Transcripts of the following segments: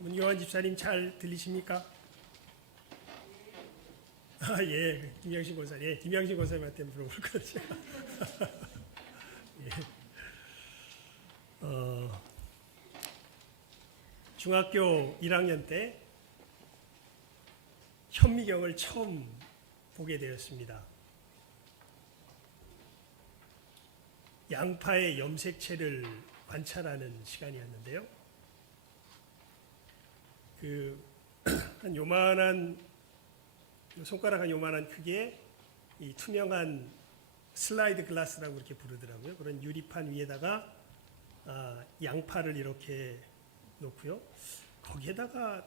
문경환 집사님 잘 들리십니까? 아, 예, 김양신 권사, 예, 김양신 권사님한테 물어볼 거죠. 예. 중학교 1학년 때 현미경을 처음 보게 되었습니다. 양파의 염색체를 관찰하는 시간이었는데요. 한 요만한 손가락 한 요만한 크기의 이 투명한 슬라이드 글라스라고 이렇게 부르더라고요. 그런 유리판 위에다가 양파를 이렇게 놓고요. 거기에다가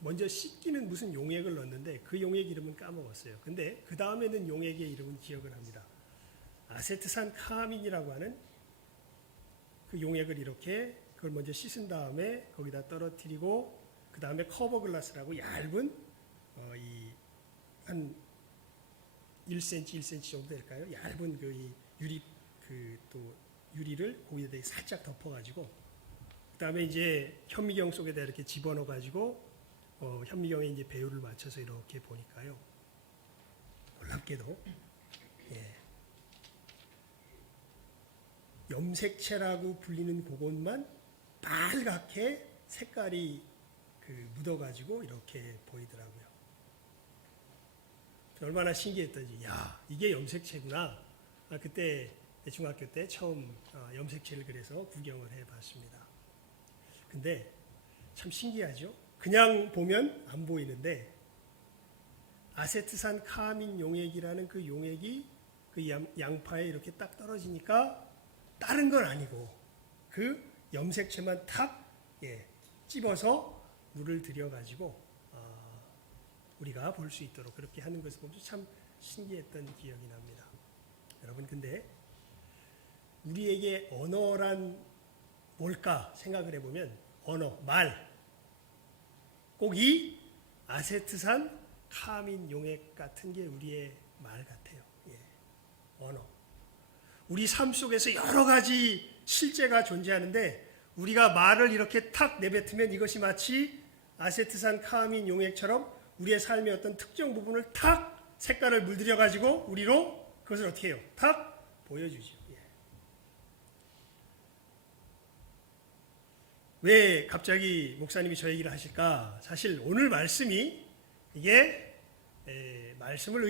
먼저 씻기는 무슨 용액을 넣었는데 그 용액 이름은 까먹었어요. 근데 그 다음에는 용액의 이름은 기억을 합니다. 아세트산 카민이라고 하는 그 용액을 이렇게 그걸 먼저 씻은 다음에 거기다 떨어뜨리고 그 다음에 커버 글라스라고 얇은 한 1cm, 1cm 정도 될까요? 얇은 유리를 거기에다 살짝 덮어가지고 그 다음에 이제 현미경 속에다 이렇게 집어넣어가지고 현미경에 이제 배율을 맞춰서 이렇게 보니까요. 놀랍게도 염색체라고 불리는 그것만 빨갛게 색깔이 묻어가지고 이렇게 보이더라고요. 얼마나 신기했던지, 야, 이게 염색체구나. 그때 중학교 때 처음 염색체를 그래서 구경을 해봤습니다. 근데 참 신기하죠? 그냥 보면 안 보이는데 아세트산 카민 용액이라는 그 용액이 그 양파에 이렇게 딱 떨어지니까 다른 건 아니고 그 염색체만 탁 찝어서 물을 들여가지고 우리가 볼 수 있도록 그렇게 하는 것을 보면서 참 신기했던 기억이 납니다. 여러분, 근데 우리에게 언어란 뭘까 생각을 해보면 언어, 말, 꼭 이 아세트산 카민 용액 같은 게 우리의 말 같아요. 언어. 우리 삶 속에서 여러 가지 실제가 존재하는데 우리가 말을 이렇게 탁 내뱉으면 이것이 마치 아세트산 카민 용액처럼 우리의 삶의 어떤 특정 부분을 탁 색깔을 물들여 가지고 우리로 그것을 어떻게 해요? 탁 보여주죠. 왜 갑자기 목사님이 저 얘기를 하실까? 사실 오늘 말씀이 이게 말씀을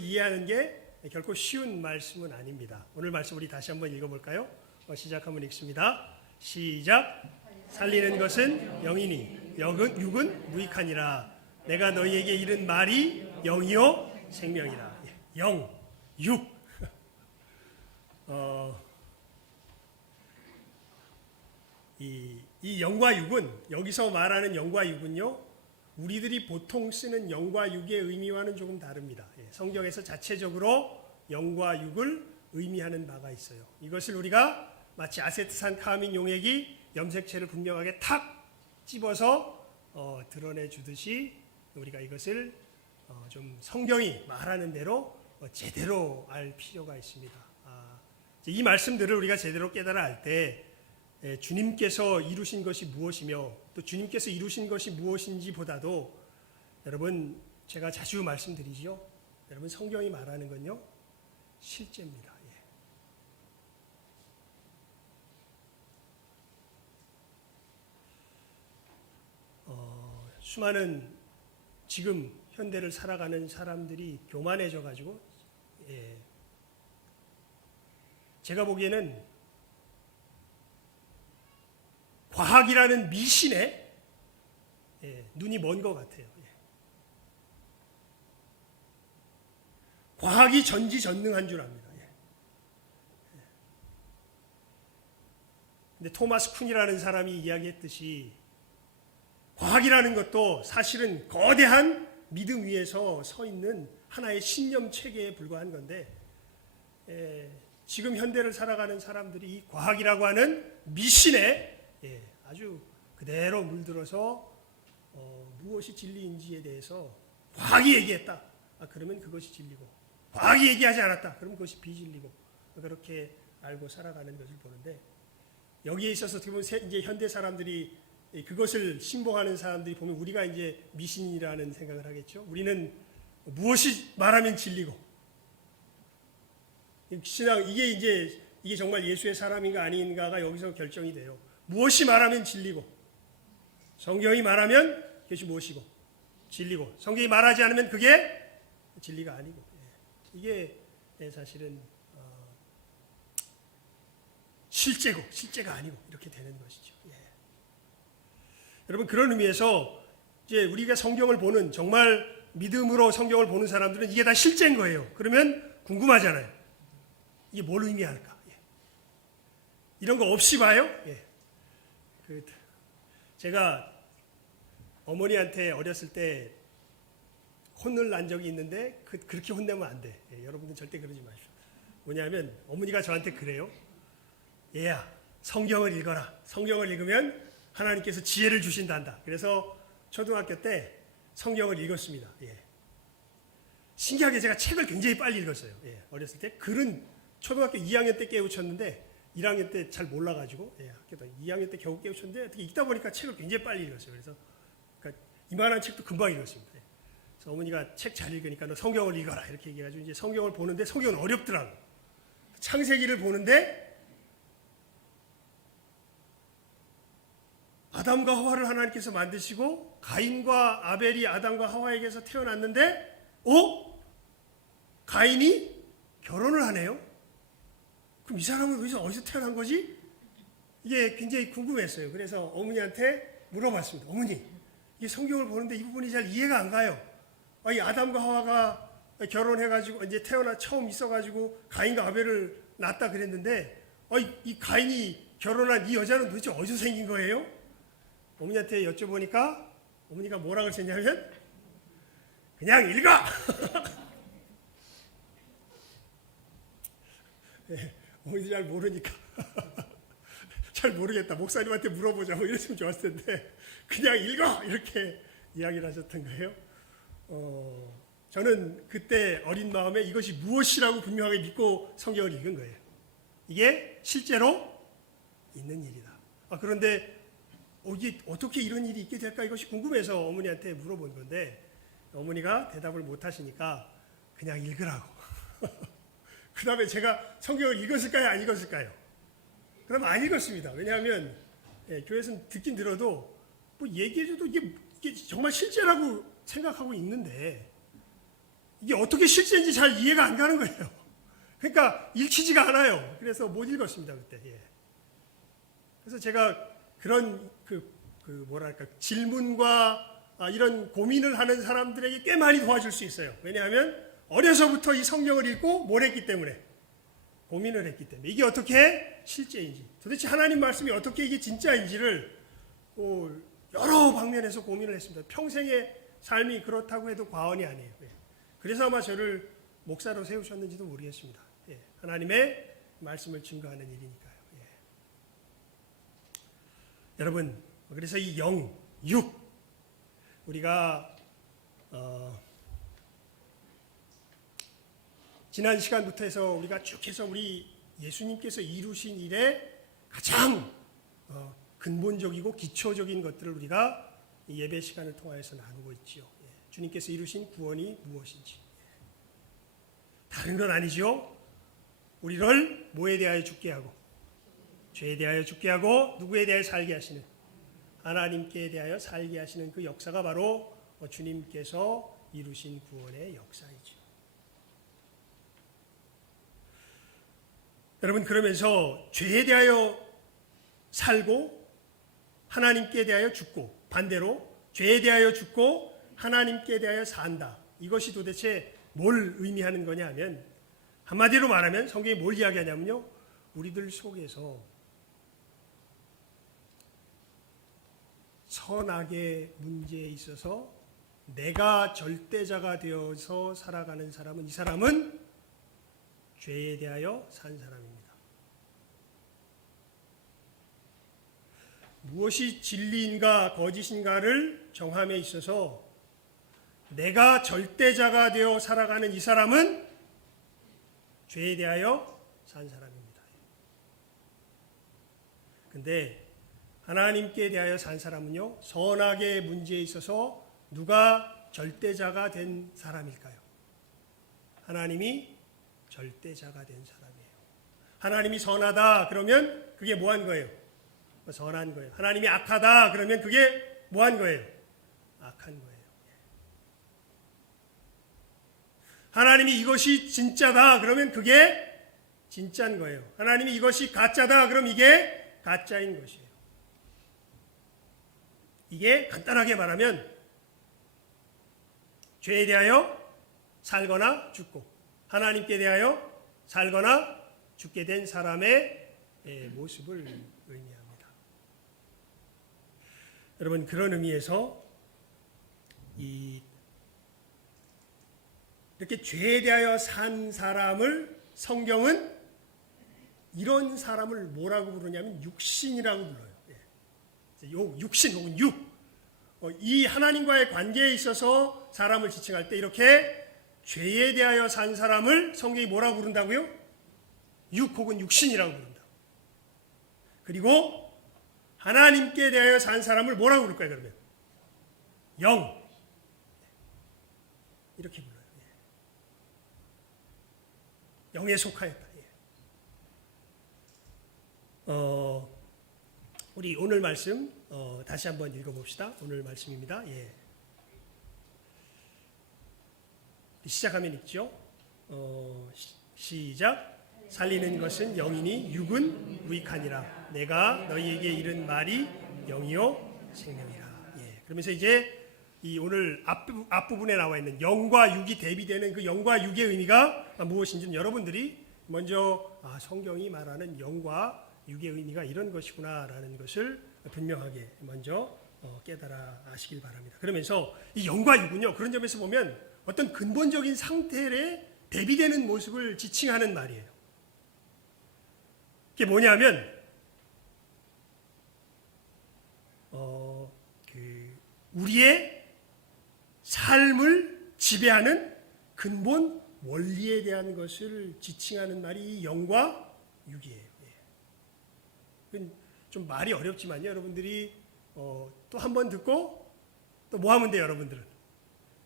이해하는 게 결코 쉬운 말씀은 아닙니다. 오늘 말씀 우리 다시 한번 읽어볼까요? 시작하면 읽습니다. 시작. 살리는 것은 영이니 육은 무익하니라. 내가 너희에게 이른 말이 영이요 생명이라. 영, 육. 이 영과 육은, 여기서 말하는 영과 육은요, 우리들이 보통 쓰는 영과 육의 의미와는 조금 다릅니다. 성경에서 자체적으로 영과 육을 의미하는 바가 있어요. 이것을 우리가 마치 아세트산 카민 용액이 염색체를 분명하게 탁 찝어서 드러내 주듯이 우리가 이것을 좀 성경이 말하는 대로 제대로 알 필요가 있습니다. 이 말씀들을 우리가 제대로 깨달아 알 때 주님께서 이루신 것이 무엇이며 또 주님께서 이루신 것이 무엇인지 보다도 여러분, 제가 자주 말씀드리죠. 여러분, 성경이 말하는 건요, 실제입니다. 수많은 지금 현대를 살아가는 사람들이 교만해져 가지고 제가 보기에는 과학이라는 미신에 눈이 먼 것 같아요. 과학이 전지전능한 줄 압니다. 근데 토마스 쿤이라는 사람이 이야기했듯이 과학이라는 것도 사실은 거대한 믿음 위에서 서 있는 하나의 신념 체계에 불과한 건데 지금 현대를 살아가는 사람들이 이 과학이라고 하는 미신에 아주 그대로 물들어서 무엇이 진리인지에 대해서 과학이 얘기했다. 그러면 그것이 진리고, 과학이 얘기하지 않았다. 그러면 그것이 비진리고, 그렇게 알고 살아가는 것을 보는데 여기에 있어서 어떻게 보면 이제 현대 사람들이 그것을 신봉하는 사람들이 보면 우리가 이제 미신이라는 생각을 하겠죠. 우리는 무엇이 말하면 진리고 신앙 이게 정말 예수의 사람인가 아닌가가 여기서 결정이 돼요. 무엇이 말하면 진리고 성경이 말하면 그것이 무엇이고 진리고 성경이 말하지 않으면 그게 진리가 아니고 이게 사실은 실제가 아니고 이렇게 되는 것이죠. 여러분 그런 의미에서 이제 우리가 성경을 보는 정말 믿음으로 성경을 보는 사람들은 이게 다 실제인 거예요. 그러면 궁금하잖아요. 이게 뭘 의미할까? 이런 거 없이 봐요? 제가 어머니한테 어렸을 때 혼을 난 적이 있는데 그렇게 혼내면 안 돼. 여러분들 절대 그러지 마십시오. 뭐냐면 어머니가 저한테 그래요. 얘야 성경을 읽어라. 성경을 읽으면 하나님께서 지혜를 주신단다. 그래서 초등학교 때 성경을 읽었습니다. 신기하게 제가 책을 굉장히 빨리 읽었어요. 어렸을 때 글은 초등학교 2학년 때 깨우쳤는데 1학년 때 잘 몰라가지고 2학년 때 겨우 깨우쳤는데 어떻게 읽다 보니까 책을 굉장히 빨리 읽었어요. 그래서 그러니까 이만한 책도 금방 읽었습니다. 그래서 어머니가 책 잘 읽으니까 너 성경을 읽어라 이렇게 얘기해가지고 이제 성경을 보는데 성경은 어렵더라고. 창세기를 보는데 아담과 하와를 하나님께서 만드시고 가인과 아벨이 아담과 하와에게서 태어났는데 가인이 결혼을 하네요. 그럼 이 사람은 어디서 태어난 거지? 이게 굉장히 궁금했어요. 그래서 어머니한테 물어봤습니다. 어머니, 이게 성경을 보는데 이 부분이 잘 이해가 안 가요. 이 아담과 하와가 결혼해가지고 이제 처음 있어가지고 가인과 아벨을 낳았다 그랬는데 이 가인이 결혼한 이 여자는 도대체 어디서 생긴 거예요? 어머니한테 여쭤보니까 어머니가 뭐라 그러셨냐면 그냥 읽어! 어머니 잘 모르니까 잘 모르겠다. 목사님한테 물어보자. 뭐 이랬으면 좋았을 텐데 그냥 읽어! 이렇게 이야기를 하셨던 거예요. 저는 그때 어린 마음에 이것이 무엇이라고 분명하게 믿고 성경을 읽은 거예요. 이게 실제로 있는 일이다. 그런데 이게 어떻게 이런 일이 있게 될까 이것이 궁금해서 어머니한테 물어본 건데 어머니가 대답을 못 하시니까 그냥 읽으라고. 그 다음에 제가 성경을 읽었을까요? 안 읽었을까요? 그럼 안 읽었습니다. 왜냐하면 교회에서는 듣긴 들어도 뭐 얘기해줘도 이게 정말 실제라고 생각하고 있는데 이게 어떻게 실제인지 잘 이해가 안 가는 거예요. 그러니까 읽히지가 않아요. 그래서 못 읽었습니다. 그때. 그래서 제가 그런 질문과 이런 고민을 하는 사람들에게 꽤 많이 도와줄 수 있어요. 왜냐하면 어려서부터 이 성경을 읽고 뭘 했기 때문에 고민을 했기 때문에 이게 어떻게 실제인지 도대체 하나님 말씀이 어떻게 이게 진짜인지를 여러 방면에서 고민을 했습니다. 평생의 삶이 그렇다고 해도 과언이 아니에요. 그래서 아마 저를 목사로 세우셨는지도 모르겠습니다. 하나님의 말씀을 증거하는 일이니까요. 여러분, 그래서 이 6 우리가 지난 시간부터 해서 우리가 쭉 해서 우리 예수님께서 이루신 일의 가장 근본적이고 기초적인 것들을 우리가 이 예배 시간을 통하여서 나누고 있지요. 주님께서 이루신 구원이 무엇인지. 다른 건 아니죠. 우리를 뭐에 대하여 죽게 하고 죄에 대하여 죽게 하고 누구에 대하여 살게 하시는 하나님께 대하여 살게 하시는 그 역사가 바로 주님께서 이루신 구원의 역사이죠. 여러분 그러면서 죄에 대하여 살고 하나님께 대하여 죽고 반대로 죄에 대하여 죽고 하나님께 대하여 산다. 이것이 도대체 뭘 의미하는 거냐 하면 한마디로 말하면 성경이 뭘 이야기하냐면요. 우리들 속에서 선악의 문제에 있어서 내가 절대자가 되어서 살아가는 사람은 이 사람은 죄에 대하여 산 사람입니다. 무엇이 진리인가 거짓인가를 정함에 있어서 내가 절대자가 되어 살아가는 이 사람은 죄에 대하여 산 사람입니다. 근데 하나님께 대하여 산 사람은요, 선악의 문제에 있어서 누가 절대자가 된 사람일까요? 하나님이 절대자가 된 사람이에요. 하나님이 선하다 그러면 그게 뭐한 거예요? 선한 거예요. 하나님이 악하다 그러면 그게 뭐한 거예요? 악한 거예요. 하나님이 이것이 진짜다 그러면 그게 진짜인 거예요. 하나님이 이것이 가짜다 그럼 이게 가짜인 것이에요. 이게 간단하게 말하면 죄에 대하여 살거나 죽고 하나님께 대하여 살거나 죽게 된 사람의 모습을 의미합니다. 여러분, 그런 의미에서 이렇게 죄에 대하여 산 사람을 성경은 이런 사람을 뭐라고 부르냐면 육신이라고 불러요. 육신 혹은 육. 이 하나님과의 관계에 있어서 사람을 지칭할 때 이렇게 죄에 대하여 산 사람을 성경이 뭐라고 부른다고요? 육 혹은 육신이라고 부른다. 그리고 하나님께 대하여 산 사람을 뭐라고 부를까요, 그러면? 영. 이렇게 불러요. 영에 속하였다. 우리 오늘 말씀 다시 한번 읽어봅시다. 오늘 말씀입니다. 시작하면 읽죠. 시작. 살리는 것은 영이니 육은 무익하니라. 내가 너희에게 이른 말이 영이요 생명이라. 그러면서 이제 이 오늘 앞부분에 나와 있는 영과 육이 대비되는 그 영과 육의 의미가 무엇인지 여러분들이 먼저 성경이 말하는 영과 육의 의미가 이런 것이구나라는 것을 분명하게 먼저 깨달아 아시길 바랍니다. 그러면서 이 영과 육은요, 그런 점에서 보면 어떤 근본적인 상태에 대비되는 모습을 지칭하는 말이에요. 그게 뭐냐면 우리의 삶을 지배하는 근본 원리에 대한 것을 지칭하는 말이 영과 육이에요. 좀 말이 어렵지만요, 여러분들이 또 한 번 듣고 또 뭐 하면 돼요, 여러분들은?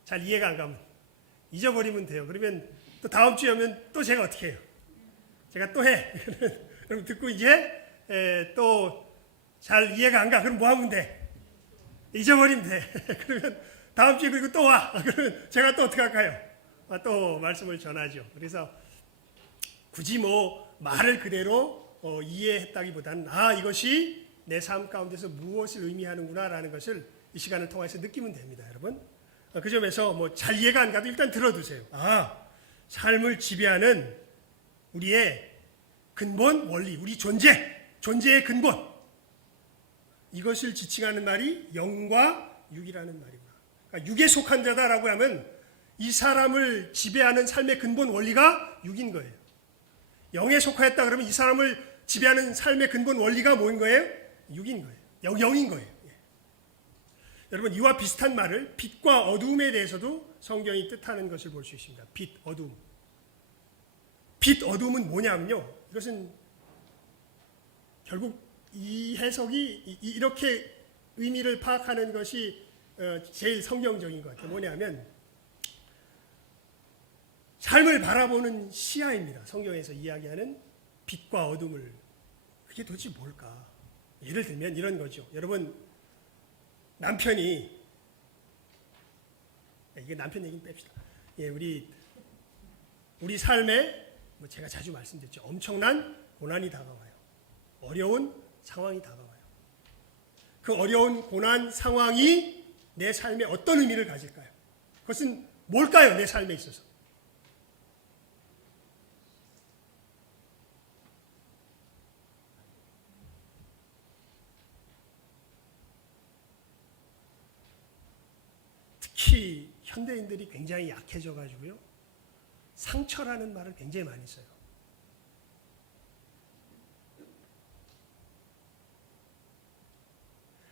잘 이해가 안 가면 잊어버리면 돼요. 그러면 또 다음 주에 오면 또 제가 어떻게 해요? 제가 또 해. 그럼 듣고 이제 또 잘 이해가 안 가. 그럼 뭐 하면 돼? 잊어버리면 돼. 그러면 다음 주에 그리고 또 와. 그러면 제가 또 어떻게 할까요? 또 말씀을 전하죠. 그래서 굳이 뭐 말을 그대로 이해했다기보다는 이것이 내 삶 가운데서 무엇을 의미하는구나라는 것을 이 시간을 통해서 느끼면 됩니다, 여러분. 그 점에서 뭐 잘 이해가 안 가도 일단 들어두세요. 삶을 지배하는 우리의 근본 원리, 우리 존재의 근본, 이것을 지칭하는 말이 영과 육이라는 말이구나. 그러니까 육에 속한 자다라고 하면 이 사람을 지배하는 삶의 근본 원리가 육인 거예요. 영에 속하였다 그러면 이 사람을 지배하는 삶의 근본 원리가 뭐인 거예요? 육인 거예요. 영인 거예요. 여러분, 이와 비슷한 말을 빛과 어두움에 대해서도 성경이 뜻하는 것을 볼 수 있습니다. 빛, 어두움. 빛, 어두움은 뭐냐면요, 이것은 결국 이 해석이 이렇게 의미를 파악하는 것이 제일 성경적인 것 같아요. 뭐냐면 삶을 바라보는 시야입니다. 성경에서 이야기하는 빛과 어둠을. 그게 도대체 뭘까? 예를 들면 이런 거죠. 여러분, 남편이, 이게 남편 얘기는 뺍시다. 우리 삶에 제가 자주 말씀드렸죠. 엄청난 고난이 다가와요. 어려운 상황이 다가와요. 그 어려운 고난 상황이 내 삶에 어떤 의미를 가질까요? 그것은 뭘까요? 내 삶에 있어서. 특히 현대인들이 굉장히 약해져 가지고요, 상처라는 말을 굉장히 많이 써요.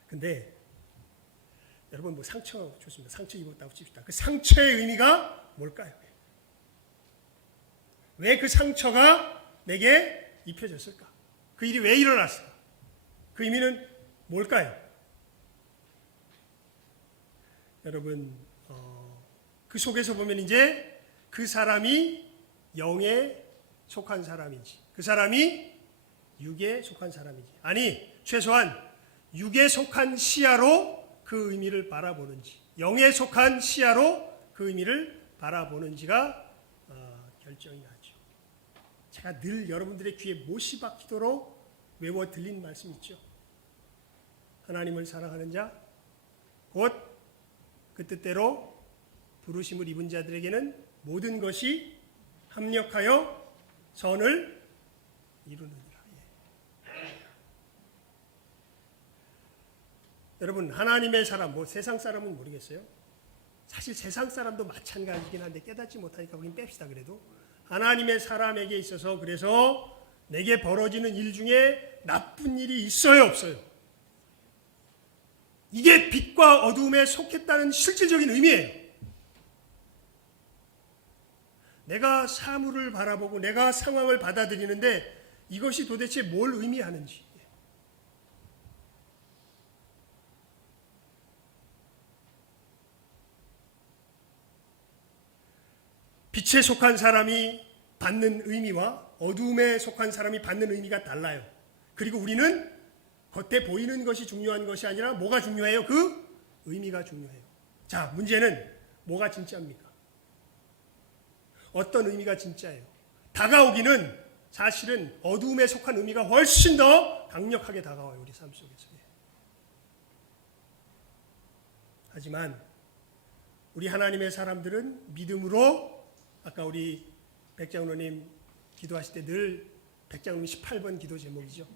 근데 여러분, 뭐 상처 좋습니다. 상처 입었다고 칩시다. 그 상처의 의미가 뭘까요? 왜 그 상처가 내게 입혀졌을까? 그 일이 왜 일어났을까? 그 의미는 뭘까요? 여러분, 그 속에서 보면 이제 그 사람이 영에 속한 사람인지, 그 사람이 육에 속한 사람인지, 아니 최소한 육에 속한 시야로 그 의미를 바라보는지, 영에 속한 시야로 그 의미를 바라보는지가 결정이 나죠. 제가 늘 여러분들의 귀에 못이 박히도록 외워 들린 말씀 있죠. 하나님을 사랑하는 자, 곧 그 뜻대로 부르심을 입은 자들에게는 모든 것이 합력하여 선을 이루느니라. 여러분, 하나님의 사람, 뭐 세상 사람은 모르겠어요. 사실 세상 사람도 마찬가지긴 한데 깨닫지 못하니까 거긴 뺍시다. 그래도 하나님의 사람에게 있어서 그래서 내게 벌어지는 일 중에 나쁜 일이 있어요, 없어요? 이게 빛과 어두움에 속했다는 실질적인 의미예요. 내가 사물을 바라보고 내가 상황을 받아들이는데 이것이 도대체 뭘 의미하는지. 빛에 속한 사람이 받는 의미와 어두움에 속한 사람이 받는 의미가 달라요. 그리고 우리는 겉에 보이는 것이 중요한 것이 아니라 뭐가 중요해요? 그 의미가 중요해요. 자, 문제는 뭐가 진짜입니까? 어떤 의미가 진짜예요? 다가오기는 사실은 어두움에 속한 의미가 훨씬 더 강력하게 다가와요. 우리 삶 속에서. 하지만 우리 하나님의 사람들은 믿음으로 아까 우리 백장로님 기도하실 때 늘 백장로님 18번 기도 제목이죠.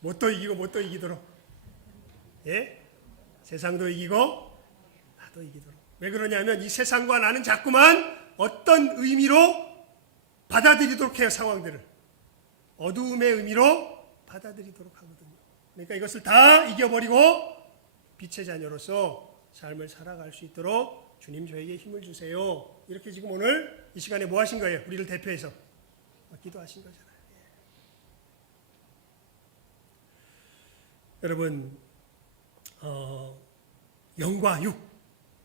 뭣도 이기고 뭣도 이기도록. 예? 세상도 이기고 나도 이기도록. 왜 그러냐면 이 세상과 나는 자꾸만 어떤 의미로 받아들이도록 해요. 상황들을. 어두움의 의미로 받아들이도록 하거든요. 그러니까 이것을 다 이겨버리고 빛의 자녀로서 삶을 살아갈 수 있도록 주님 저에게 힘을 주세요. 이렇게 지금 오늘 이 시간에 뭐 하신 거예요? 우리를 대표해서 기도하신 거잖아요. 여러분, 영과 육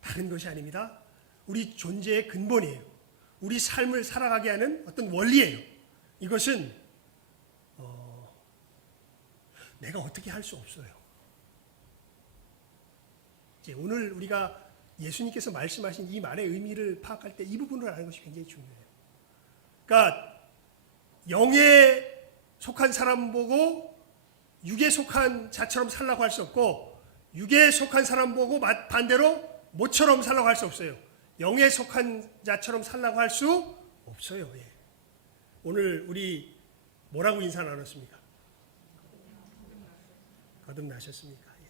다른 것이 아닙니다. 우리 존재의 근본이에요. 우리 삶을 살아가게 하는 어떤 원리예요. 이것은 내가 어떻게 할 수 없어요. 이제 오늘 우리가 예수님께서 말씀하신 이 말의 의미를 파악할 때 이 부분을 아는 것이 굉장히 중요해요. 그러니까 영에 속한 사람 보고 육에 속한 자처럼 살라고 할 수 없고 육에 속한 사람 보고 반대로 모처럼 살라고 할 수 없어요. 영에 속한 자처럼 살라고 할 수 없어요. 예. 오늘 우리 뭐라고 인사 나눴습니까? 거듭나셨습니까? 예.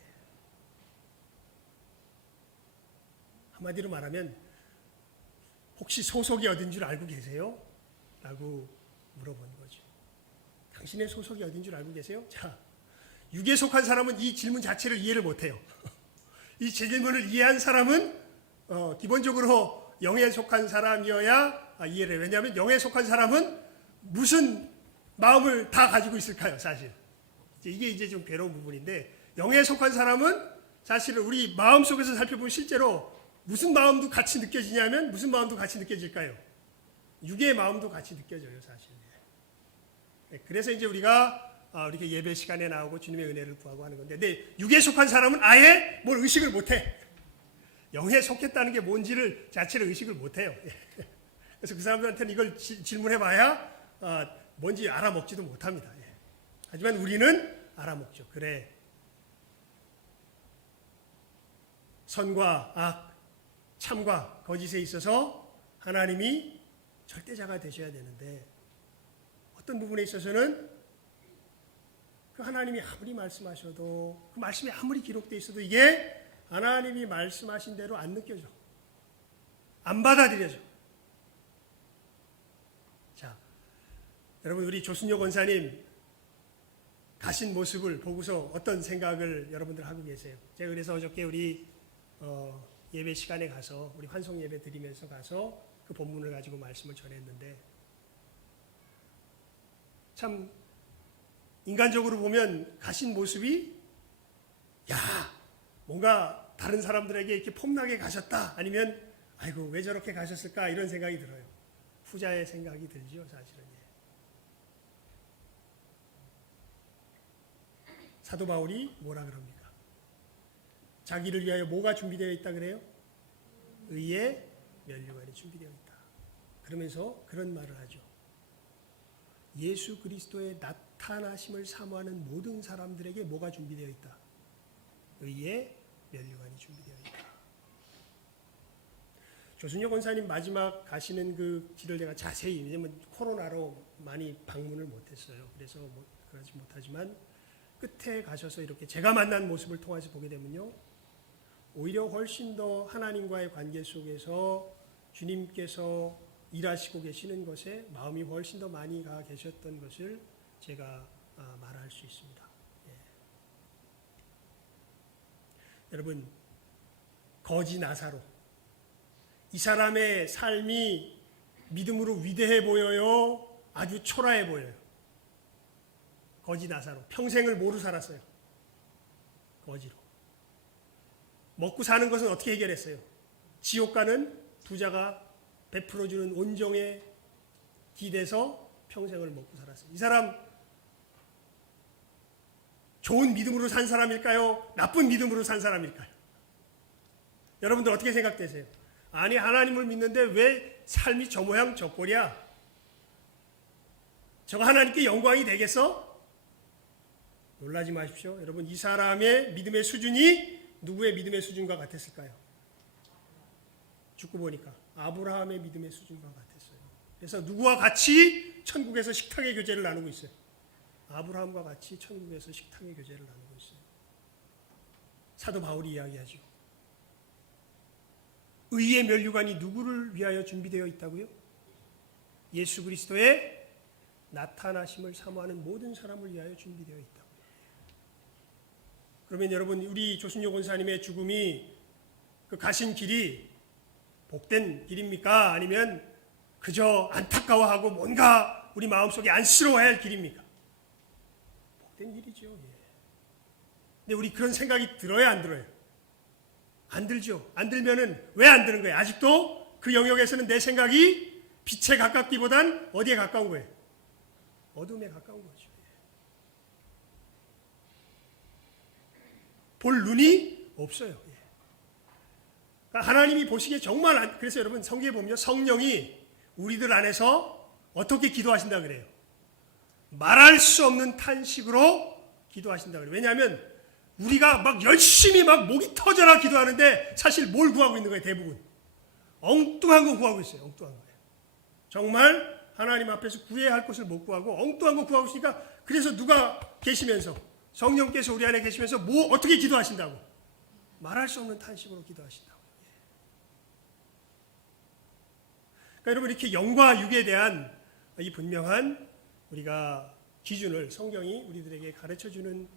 한마디로 말하면 혹시 소속이 어딘 줄 알고 계세요? 라고 물어본 거죠. 당신의 소속이 어딘 줄 알고 계세요? 자, 육에 속한 사람은 이 질문 자체를 이해를 못해요. 이 질문을 이해한 사람은 기본적으로 영에 속한 사람이어야 이해를 해요. 왜냐하면 영에 속한 사람은 무슨 마음을 다 가지고 있을까요? 사실 이게 이제 좀 괴로운 부분인데 영에 속한 사람은 사실은 우리 마음 속에서 살펴보면 실제로 무슨 마음도 같이 느껴지냐면 무슨 마음도 같이 느껴질까요? 육의 마음도 같이 느껴져요, 사실. 그래서 이제 우리가 이렇게 예배 시간에 나오고 주님의 은혜를 구하고 하는 건데, 근데 육에 속한 사람은 아예 뭘 의식을 못해. 영에 속했다는 게 뭔지를 자체를 의식을 못해요. 그래서 그 사람들한테는 이걸 질문해봐야 뭔지 알아먹지도 못합니다. 하지만 우리는 알아먹죠. 그래, 선과 악, 참과 거짓에 있어서 하나님이 절대자가 되셔야 되는데 어떤 부분에 있어서는 그 하나님이 아무리 말씀하셔도 그 말씀이 아무리 기록되어 있어도 이게 하나님이 말씀하신 대로 안 느껴져. 안 받아들여져. 자, 여러분 우리 조순효 권사님 가신 모습을 보고서 어떤 생각을 여러분들 하고 계세요? 제가 그래서 어저께 우리 예배 시간에 가서 우리 환송 예배 드리면서 가서 그 본문을 가지고 말씀을 전했는데 참 인간적으로 보면 가신 모습이 야 뭔가 다른 사람들에게 이렇게 폼나게 가셨다 아니면 아이고 왜 저렇게 가셨을까 이런 생각이 들어요. 후자의 생각이 들죠 사실은. 사도 바울이 뭐라 그럽니까? 자기를 위하여 뭐가 준비되어 있다 그래요? 의의 면류관이 준비되어 있다. 그러면서 그런 말을 하죠. 예수 그리스도의 나타나심을 사모하는 모든 사람들에게 뭐가 준비되어 있다? 의의 면류관이 준비되어 있다. 조순혁 권사님 마지막 가시는 그 길을 내가 자세히, 왜냐면 코로나로 많이 방문을 못했어요. 그래서 그러지 못하지만 끝에 가셔서 이렇게 제가 만난 모습을 통해서 보게 되면요, 오히려 훨씬 더 하나님과의 관계 속에서 주님께서 일하시고 계시는 것에 마음이 훨씬 더 많이 가 계셨던 것을 제가 말할 수 있습니다. 예. 여러분, 거지 나사로, 이 사람의 삶이 믿음으로 위대해 보여요? 아주 초라해 보여요? 거지 나사로 평생을 뭐로 살았어요? 거지로. 먹고 사는 것은 어떻게 해결했어요? 지옥 가는 부자가 베풀어주는 온정에 기대서 평생을 먹고 살았어요. 이 사람 좋은 믿음으로 산 사람일까요? 나쁜 믿음으로 산 사람일까요? 여러분들 어떻게 생각되세요? 아니 하나님을 믿는데 왜 삶이 저 모양 저 꼴이야? 저거 하나님께 영광이 되겠어? 놀라지 마십시오. 여러분, 이 사람의 믿음의 수준이 누구의 믿음의 수준과 같았을까요? 죽고 보니까 아브라함의 믿음의 수준과 같았어요. 그래서 누구와 같이 천국에서 식탁의 교제를 나누고 있어요? 아브라함과 같이 천국에서 식탁의 교제를 나누고 있어요. 사도 바울이 이야기하죠. 의의 면류관이 누구를 위하여 준비되어 있다고요? 예수 그리스도의 나타나심을 사모하는 모든 사람을 위하여 준비되어 있다. 그러면 여러분, 우리 조순혁 권사님의 죽음이 그 가신 길이 복된 길입니까? 아니면 그저 안타까워하고 뭔가 우리 마음속에 안쓰러워야 할 길입니까? 복된 길이죠. 예. 근데 우리 그런 생각이 들어야 안 들어요? 안 들죠. 안 들면은 왜 안 드는 거예요? 아직도 그 영역에서는 내 생각이 빛에 가깝기보단 어디에 가까운 거예요? 어둠에 가까운 거죠. 볼 눈이 없어요. 그러니까 하나님이 보시기에 정말 그래서 여러분 성경에 보면 성령이 우리들 안에서 어떻게 기도하신다 그래요? 말할 수 없는 탄식으로 기도하신다 그래요. 왜냐하면 우리가 막 열심히 막 목이 터져라 기도하는데 사실 뭘 구하고 있는 거예요? 대부분 엉뚱한 거 구하고 있어요. 엉뚱한 거예요. 정말 하나님 앞에서 구해야 할 것을 못 구하고 엉뚱한 거 구하고 있으니까, 그래서 누가 계시면서 성령께서 우리 안에 계시면서 뭐 어떻게 기도하신다고? 말할 수 없는 탄식으로 기도하신다고. 그러니까 여러분, 이렇게 영과 육에 대한 이 분명한 우리가 기준을 성경이 우리들에게 가르쳐주는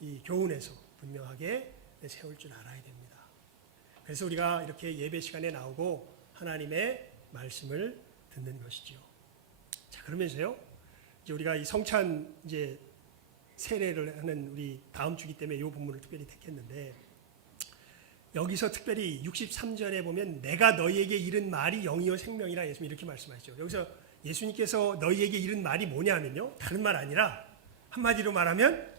이 교훈에서 분명하게 세울 줄 알아야 됩니다. 그래서 우리가 이렇게 예배 시간에 나오고 하나님의 말씀을 듣는 것이죠. 자, 그러면서요, 이제 우리가 이 성찬 이제 세례를 하는 우리 다음 주기 때문에 이 본문을 특별히 택했는데, 여기서 특별히 63절에 보면 내가 너희에게 이른 말이 영이요 생명이라 예수님이 이렇게 말씀하시죠. 여기서 예수님께서 너희에게 이른 말이 뭐냐면요, 다른 말 아니라 한마디로 말하면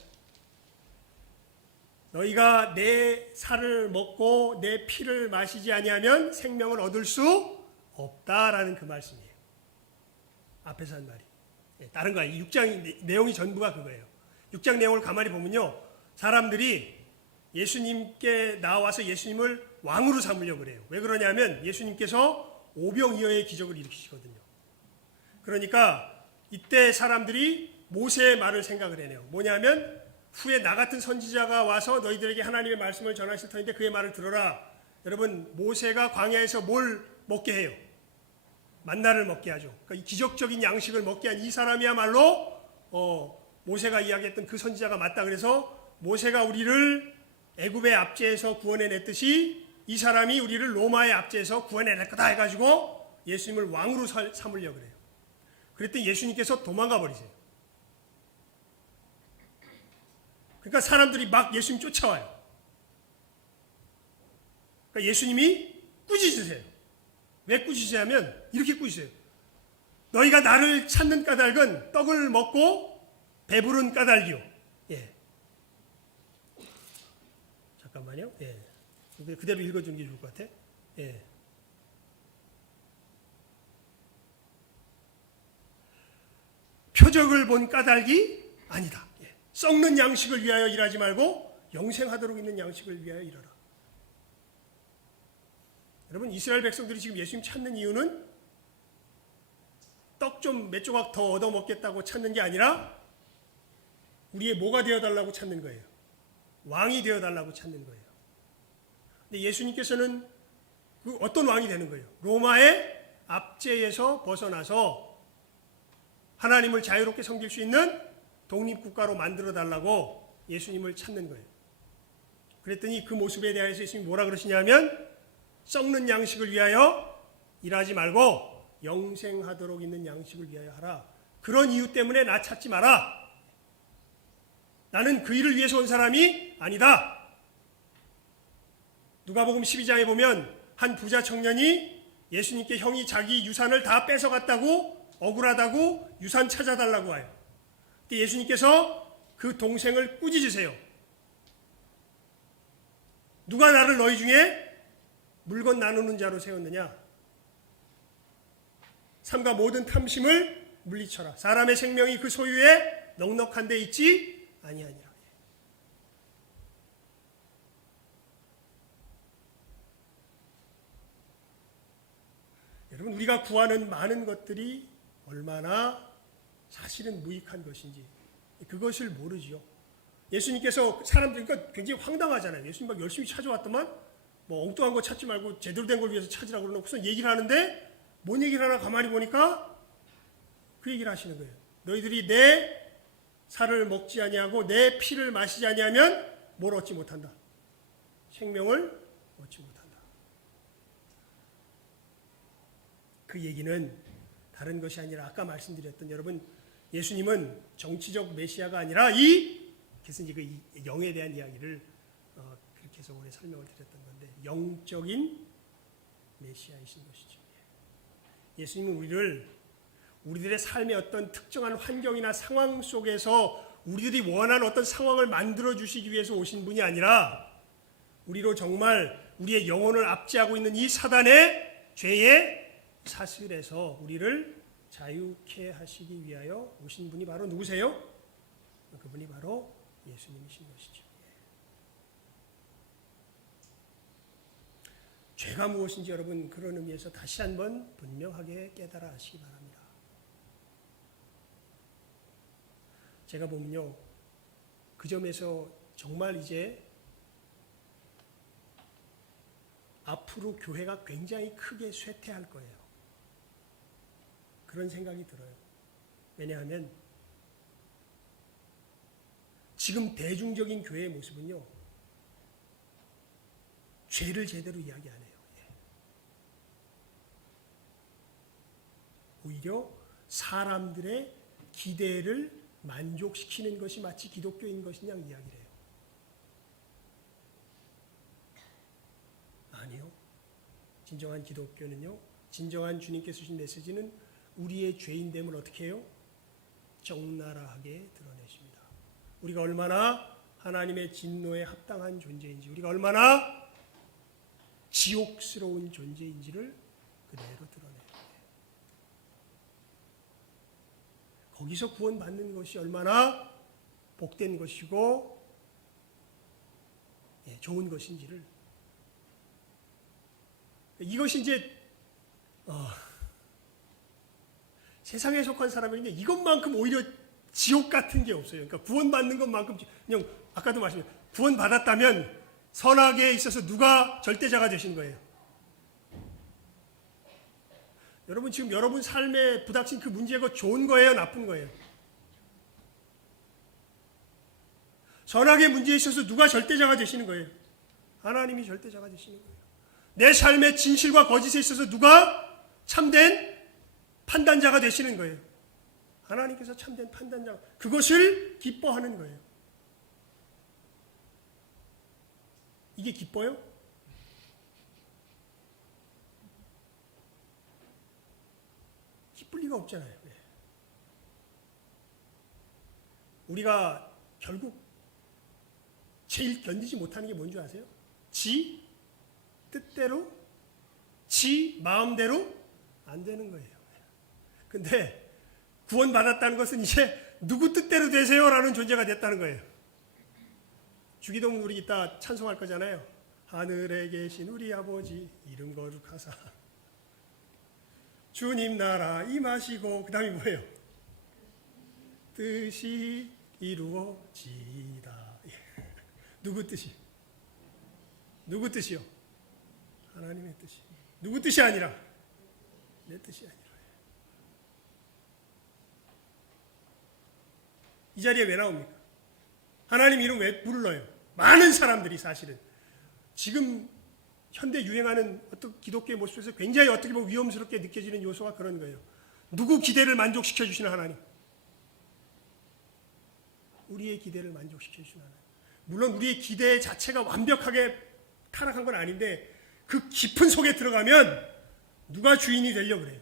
너희가 내 살을 먹고 내 피를 마시지 아니하면 생명을 얻을 수 없다라는 그 말씀이에요. 앞에서 한 말이. 다른 거 아니에요. 6장 내용이 전부가 그거예요. 6장 내용을 가만히 보면요, 사람들이 예수님께 나와서 예수님을 왕으로 삼으려고 그래요. 왜 그러냐면 예수님께서 오병이어의 기적을 일으키시거든요. 그러니까 이때 사람들이 모세의 말을 생각을 해내요. 뭐냐면 후에 나 같은 선지자가 와서 너희들에게 하나님의 말씀을 전하실 터인데 그의 말을 들어라. 여러분, 모세가 광야에서 뭘 먹게 해요? 만나를 먹게 하죠. 그러니까 이 기적적인 양식을 먹게 한 이 사람이야말로 모세가 이야기했던 그 선지자가 맞다. 그래서 모세가 우리를 애굽의 압제에서 구원해냈듯이 이 사람이 우리를 로마의 압제에서 구원해낼 거다 해가지고 예수님을 왕으로 삼으려고 그래요. 그랬더니 예수님께서 도망가 버리세요. 그러니까 사람들이 막 예수님 쫓아와요. 그러니까 예수님이 꾸짖으세요. 왜 꾸짖으냐면 이렇게 꾸짖으세요. 너희가 나를 찾는 까닭은 떡을 먹고 배부른 까닭이요. 예. 잠깐만요. 예. 그대로 읽어주는 게 좋을 것 같아. 예. 표적을 본 까닭이 아니다. 예. 썩는 양식을 위하여 일하지 말고 영생하도록 있는 양식을 위하여 일하라. 여러분, 이스라엘 백성들이 지금 예수님 찾는 이유는 떡 좀 몇 조각 더 얻어 먹겠다고 찾는 게 아니라 우리의 뭐가 되어달라고 찾는 거예요. 왕이 되어달라고 찾는 거예요. 근데 예수님께서는 그 어떤 왕이 되는 거예요? 로마의 압제에서 벗어나서 하나님을 자유롭게 섬길 수 있는 독립국가로 만들어달라고 예수님을 찾는 거예요. 그랬더니 그 모습에 대해서 예수님이 뭐라 그러시냐면 썩는 양식을 위하여 일하지 말고 영생하도록 있는 양식을 위하여 하라. 그런 이유 때문에 나 찾지 마라. 나는 그 일을 위해서 온 사람이 아니다. 누가복음 12장에 보면 한 부자 청년이 예수님께 형이 자기 유산을 다 뺏어갔다고 억울하다고 유산 찾아달라고 와요. 근데 예수님께서 그 동생을 꾸짖으세요. 누가 나를 너희 중에 물건 나누는 자로 세웠느냐? 삼가 모든 탐심을 물리쳐라. 사람의 생명이 그 소유에 넉넉한 데 있지 아니하니라. 여러분, 우리가 구하는 많은 것들이 얼마나 사실은 무익한 것인지 그것을 모르지요. 예수님께서 사람들, 그러니까 굉장히 황당하잖아요. 예수님 막 열심히 찾아왔더만 뭐 엉뚱한 거 찾지 말고 제대로 된 걸 위해서 찾으라고 그러고서 얘기를 하는데 뭔 얘기를 하나 가만히 보니까 그 얘기를 하시는 거예요. 너희들이 내 살을 먹지 아니하고 내 피를 마시지 아니하면 뭘 얻지 못한다. 생명을 얻지 못한다. 그 얘기는 다른 것이 아니라 아까 말씀드렸던, 여러분, 예수님은 정치적 메시아가 아니라 그래서 이제 그 영에 대한 이야기를 그렇게 해서 오래 설명을 드렸던 건데, 영적인 메시아이신 것이죠. 예수님은 우리들의 삶의 어떤 특정한 환경이나 상황 속에서 우리들이 원하는 어떤 상황을 만들어 주시기 위해서 오신 분이 아니라 우리로 정말 우리의 영혼을 압제하고 있는 이 사단의 죄의 사슬에서 우리를 자유케 하시기 위하여 오신 분이 바로 누구세요? 그분이 바로 예수님이신 것이죠. 죄가 무엇인지 여러분, 그런 의미에서 다시 한번 분명하게 깨달아 하시기 바랍니다. 제가 보면요, 그 점에서 정말 이제 앞으로 교회가 굉장히 크게 쇠퇴할 거예요. 그런 생각이 들어요. 왜냐하면 지금 대중적인 교회의 모습은요, 죄를 제대로 이야기 안 해요. 오히려 사람들의 기대를 만족시키는 것이 마치 기독교인 것이냐 이야기를 해요. 아니요. 진정한 기독교는요, 진정한 주님께서 주신 메시지는 우리의 죄인됨을 어떻게 해요? 적나라하게 드러내십니다. 우리가 얼마나 하나님의 진노에 합당한 존재인지, 우리가 얼마나 지옥스러운 존재인지를 그대로 드러내요. 거기서 구원받는 것이 얼마나 복된 것이고 좋은 것인지를, 이것이 이제 세상에 속한 사람에게 이것만큼 오히려 지옥 같은 게 없어요. 그러니까 구원받는 것만큼, 그냥 아까도 말씀드렸죠. 구원받았다면 선악에 있어서 누가 절대자가 되신 거예요? 여러분, 지금 여러분 삶에 부닥친 그 문제가 좋은 거예요, 나쁜 거예요? 선악의 문제에 있어서 누가 절대자가 되시는 거예요? 하나님이 절대자가 되시는 거예요. 내 삶의 진실과 거짓에 있어서 누가 참된 판단자가 되시는 거예요? 하나님께서 참된 판단자, 그것을 기뻐하는 거예요. 이게 기뻐요? 기쁠 리가 없잖아요. 왜? 우리가 결국 제일 견디지 못하는 게 뭔지 아세요? 지 뜻대로, 지 마음대로 안 되는 거예요. 근데 구원받았다는 것은 이제 누구 뜻대로 되세요라는 존재가 됐다는 거예요. 주기도문 우리 이따 찬송할 거잖아요. 하늘에 계신 우리 아버지 이름 거룩하사 주님 나라 임하시고, 그 다음이 뭐예요? 뜻이 이루어지이다. 누구 뜻이? 누구 뜻이요? 하나님의 뜻이. 누구 뜻이 아니라 내 뜻이 아니라. 이 자리에 왜 나옵니까? 하나님 이름 왜 불러요? 많은 사람들이 사실은 지금 현대 유행하는 어떤 기독교의 모습에서 굉장히 어떻게 보면 위험스럽게 느껴지는 요소가 그런 거예요. 누구 기대를 만족시켜 주시는 하나님. 우리의 기대를 만족시켜 주시는 하나님. 물론 우리의 기대 자체가 완벽하게 타락한 건 아닌데 그 깊은 속에 들어가면 누가 주인이 되려고 그래요?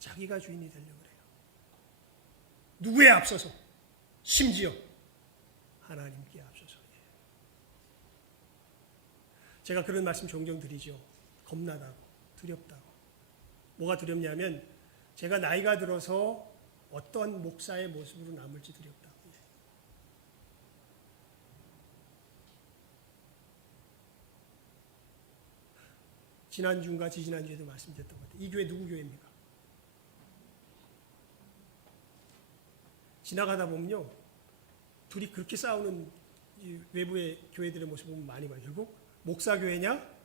자기가 주인이 되려고 그래요. 누구에 앞서서? 심지어 하나님께 앞서서. 제가 그런 말씀 종종 드리죠. 겁나다고, 두렵다고. 뭐가 두렵냐면 제가 나이가 들어서 어떤 목사의 모습으로 남을지 두렵다고. 지난주인가 지지난주에도 말씀드렸던 것 같아요. 이 교회 누구 교회입니까? 지나가다 보면요, 둘이 그렇게 싸우는 외부의 교회들의 모습을 보면 많이 봐요. 결국 목사 교회냐?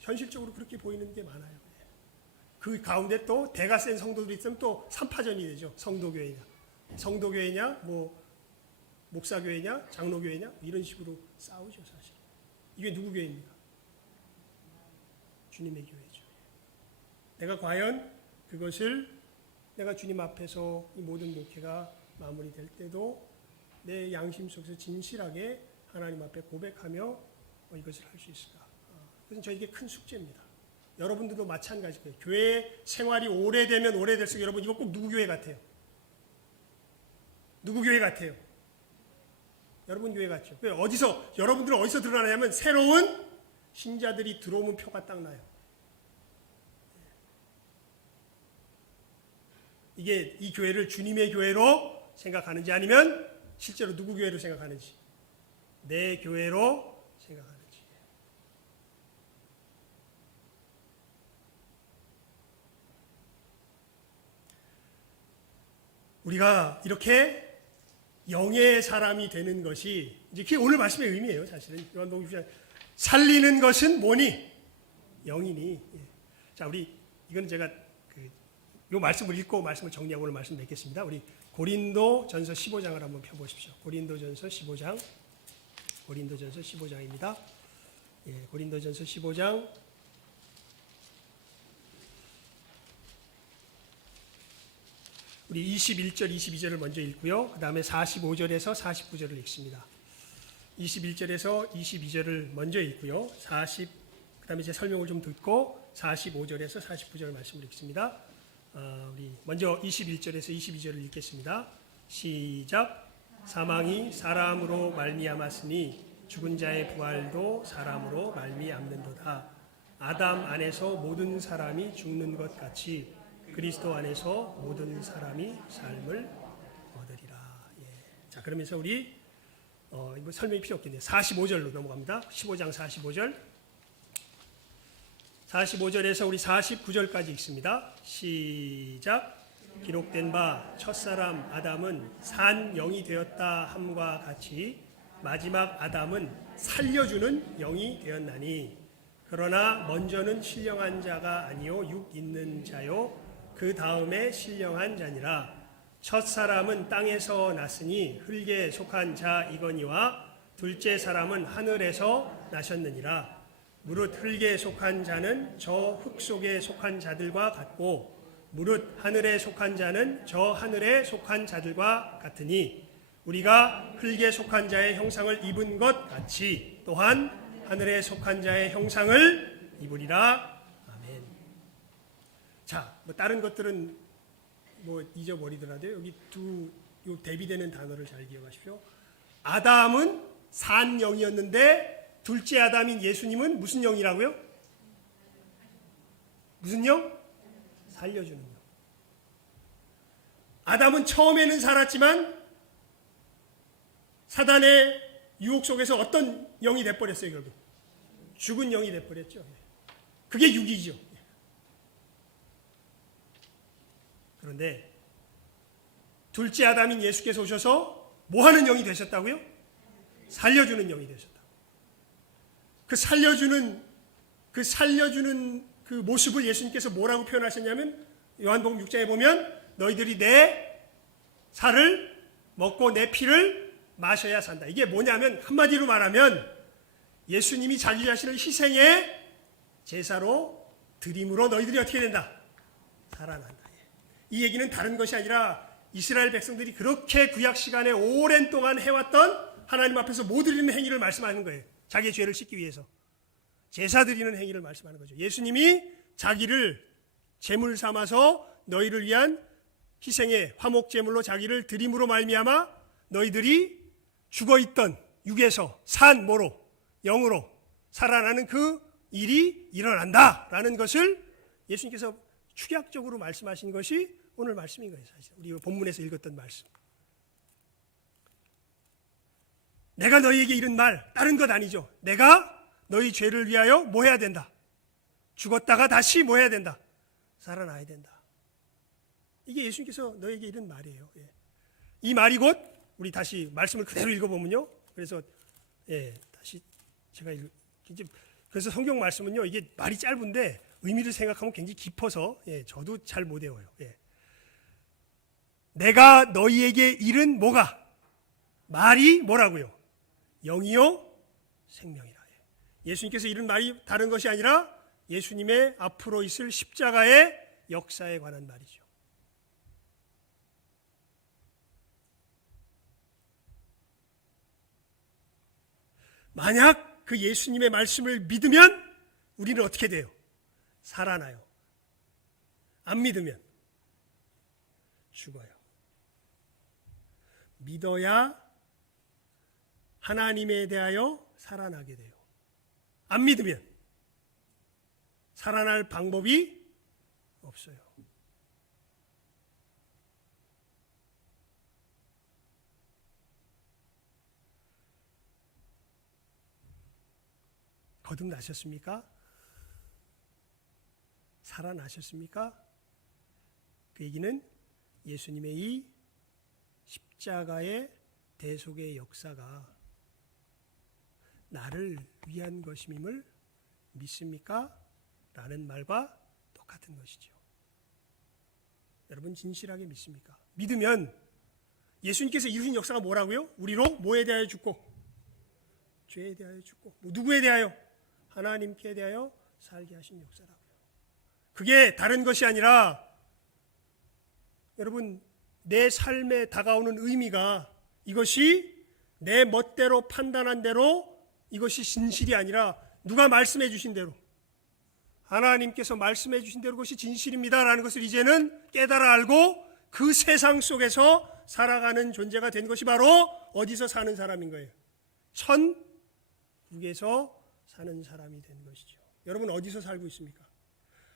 현실적으로 그렇게 보이는 게 많아요. 그 가운데 또 대가 센 성도들이 있으면 또 3파전이 되죠. 성도교회냐? 성도교회냐? 뭐 목사교회냐? 장로교회냐? 이런 식으로 싸우죠, 사실. 이게 누구 교회입니까? 주님의 교회죠. 내가 과연 그것을 내가 주님 앞에서 이 모든 목회가 마무리될 때도 내 양심 속에서 진실하게 하나님 앞에 고백하며 이것을 할 수 있을까? 그것은 저에게 큰 숙제입니다. 여러분들도 마찬가지일 거예요. 교회 생활이 오래되면 오래될수록 여러분 이거 꼭 누구 교회 같아요? 누구 교회 같아요? 여러분 교회 같죠? 어디서, 여러분들은 어디서 드러나냐면 새로운 신자들이 들어오면 표가 딱 나요. 이게 이 교회를 주님의 교회로 생각하는지 아니면 실제로 누구 교회로 생각하는지, 내 교회로 생각하는지. 우리가 이렇게 영의 사람이 되는 것이 이제 그게 오늘 말씀의 의미예요. 사실은 요한복음 10장 살리는 것은 뭐니? 영이니. 자, 우리 이건 제가 요 말씀을 읽고 말씀을 정리하고 오늘 말씀 맺겠습니다. 우리 고린도전서 15장을 한번 펴보십시오. 고린도전서 15장, 고린도전서 15장입니다. 예, 고린도전서 15장. 우리 21절, 22절을 먼저 읽고요. 그 다음에 45절에서 49절을 읽습니다. 21절에서 22절을 먼저 읽고요. 그 다음에 제 설명을 좀 듣고 45절에서 49절 말씀을 읽습니다. 우리 먼저 21절에서 22절을 읽겠습니다. 시작. 사망이 사람으로 말미암았으니 죽은 자의 부활도 사람으로 말미암는도다. 아담 안에서 모든 사람이 죽는 것 같이 그리스도 안에서 모든 사람이 삶을 얻으리라. 예. 자, 그러면서 우리 이거 설명이 필요 없겠네요. 45절로 넘어갑니다. 15장 45절. 45절에서 우리 49절까지 읽습니다. 시작. 기록된 바 첫사람 아담은 산 영이 되었다 함과 같이 마지막 아담은 살려주는 영이 되었나니 그러나 먼저는 신령한 자가 아니요 육 있는 자요 그 다음에 신령한 자니라. 첫사람은 땅에서 났으니 흙에 속한 자이거니와 둘째 사람은 하늘에서 나셨느니라. 무릇 흙에 속한 자는 저 흙 속에 속한 자들과 같고 무릇 하늘에 속한 자는 저 하늘에 속한 자들과 같으니 우리가 흙에 속한 자의 형상을 입은 것 같이 또한 하늘에 속한 자의 형상을 입으리라. 아멘. 자, 뭐 다른 것들은 뭐 잊어버리더라도 여기 요 대비되는 단어를 잘 기억하십시오. 아담은 산 영이었는데 둘째 아담인 예수님은 무슨 영이라고요? 무슨 영? 살려주는 영. 아담은 처음에는 살았지만 사단의 유혹 속에서 어떤 영이 돼버렸어요, 결국? 죽은 영이 돼버렸죠. 그게 육이죠. 그런데 둘째 아담인 예수께서 오셔서 뭐 하는 영이 되셨다고요? 살려주는 영이 되셨다. 그 살려주는 그 모습을 예수님께서 뭐라고 표현하셨냐면 요한복음 6장에 보면 너희들이 내 살을 먹고 내 피를 마셔야 산다. 이게 뭐냐면 한마디로 말하면 예수님이 자기 자신을 희생의 제사로 드림으로 너희들이 어떻게 된다? 살아난다. 이 얘기는 다른 것이 아니라 이스라엘 백성들이 그렇게 구약 시간에 오랜 동안 해왔던 하나님 앞에서 못 드리는 행위를 말씀하는 거예요. 자기의 죄를 씻기 위해서. 제사 드리는 행위를 말씀하는 거죠. 예수님이 자기를 제물 삼아서 너희를 위한 희생의 화목제물로 자기를 드림으로 말미암아 너희들이 죽어있던 육에서 산 뭐로 영으로 살아나는 그 일이 일어난다라는 것을 예수님께서 축약적으로 말씀하신 것이 오늘 말씀인 거예요. 사실 우리 본문에서 읽었던 말씀. 내가 너희에게 이른 말 다른 것 아니죠. 내가 너희 죄를 위하여 뭐 해야 된다? 죽었다가 다시 뭐 해야 된다? 살아나야 된다. 이게 예수님께서 너희에게 이른 말이에요. 이 말이 곧 우리 다시 말씀을 그대로 읽어보면요. 그래서 다시 제가 그래서 성경 말씀은요. 이게 말이 짧은데 의미를 생각하면 굉장히 깊어서 저도 잘 못 외워요. 내가 너희에게 이른 뭐가? 말이 뭐라고요? 영이요 생명이라. 예수님께서 이른 말이 다른 것이 아니라 예수님의 앞으로 있을 십자가의 역사에 관한 말이죠. 만약 그 예수님의 말씀을 믿으면 우리는 어떻게 돼요? 살아나요. 안 믿으면 죽어요. 믿어야 하나님에 대하여 살아나게 돼요. 안 믿으면 살아날 방법이 없어요. 거듭나셨습니까? 살아나셨습니까? 그 얘기는 예수님의 이 십자가의 대속의 역사가 나를 위한 것임을 믿습니까? 라는 말과 똑같은 것이죠. 여러분 진실하게 믿습니까? 믿으면 예수님께서 이루신 역사가 뭐라고요? 우리로 뭐에 대하여 죽고 죄에 대하여 죽고 누구에 대하여? 하나님께 대하여 살게 하신 역사라고요. 그게 다른 것이 아니라 여러분 내 삶에 다가오는 의미가 이것이 내 멋대로 판단한 대로 이것이 진실이 아니라 누가 말씀해 주신 대로 하나님께서 말씀해 주신 대로 그것이 진실입니다라는 것을 이제는 깨달아 알고 그 세상 속에서 살아가는 존재가 된 것이 바로 어디서 사는 사람인 거예요? 천국에서 사는 사람이 된 것이죠. 여러분 어디서 살고 있습니까?